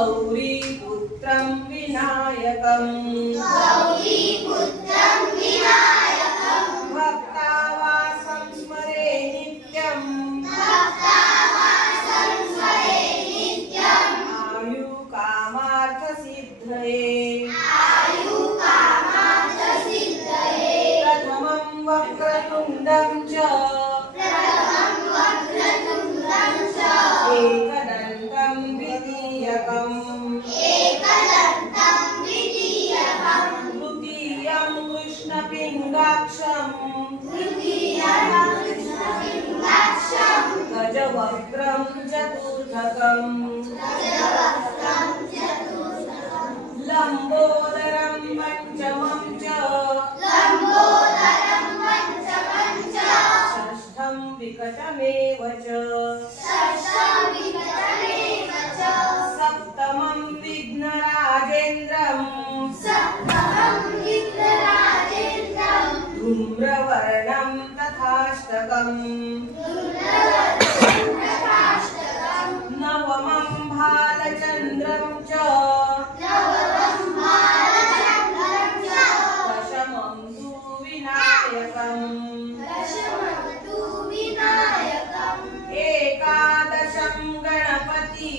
गौरीपुत्रं विनायकं भक्तावासं स्मरे नित्यं आयुकामार्थसिद्धये प्रथमं वक्रतुण्डं च एकदन्तं द्वितीयकं तृतीयं कृष्णपिङ्गाक्षं गजवक्त्रं चतुर्थकं लम्बोदरं पञ्चमं च षष्ठं विकटमेव च सप्तमं विघ्नराजेन्द्रं धूम्रवर्णं तथाष्टकं नवमं भालचन्द्रं च दशमं तु विनायकम् एकादशं गणपति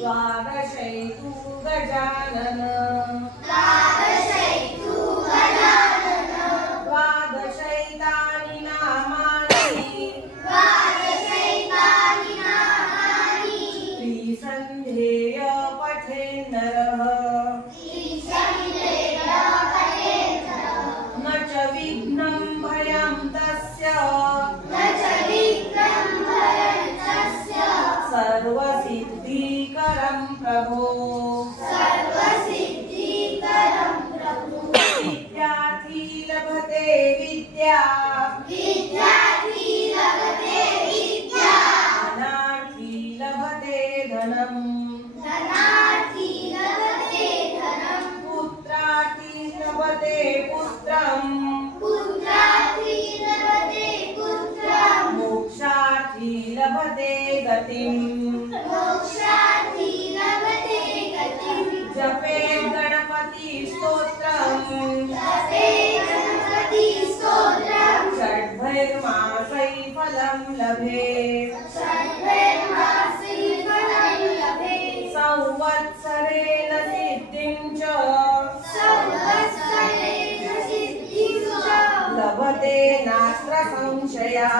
द्वादशै तु गजानन द्वादशैतानि नामानि त्रिसन्ध्येय पठेन्नरः न च विघ्नं भयं तस्य सर्वसिद्धिकरं प्रभो विद्यार्थी लभते विद्या धनार्थी लभते धनं पुत्रार्थी लभते पुत्रं मोक्षार्थी लभते गतिं जपे गणपति स्तोत्रं षड्भैर्मासै फलं लभेत् संवत्सरेण सिद्धिं च लभते नात्र संशयः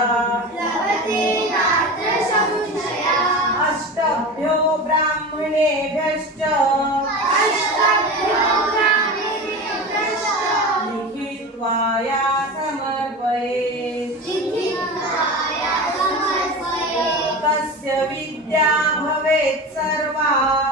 अष्टभ्यो ब्राह्मणेभ्यश्च लिखित्वा या समर्पयेत् तस्य विद्या भवेत् सर्वा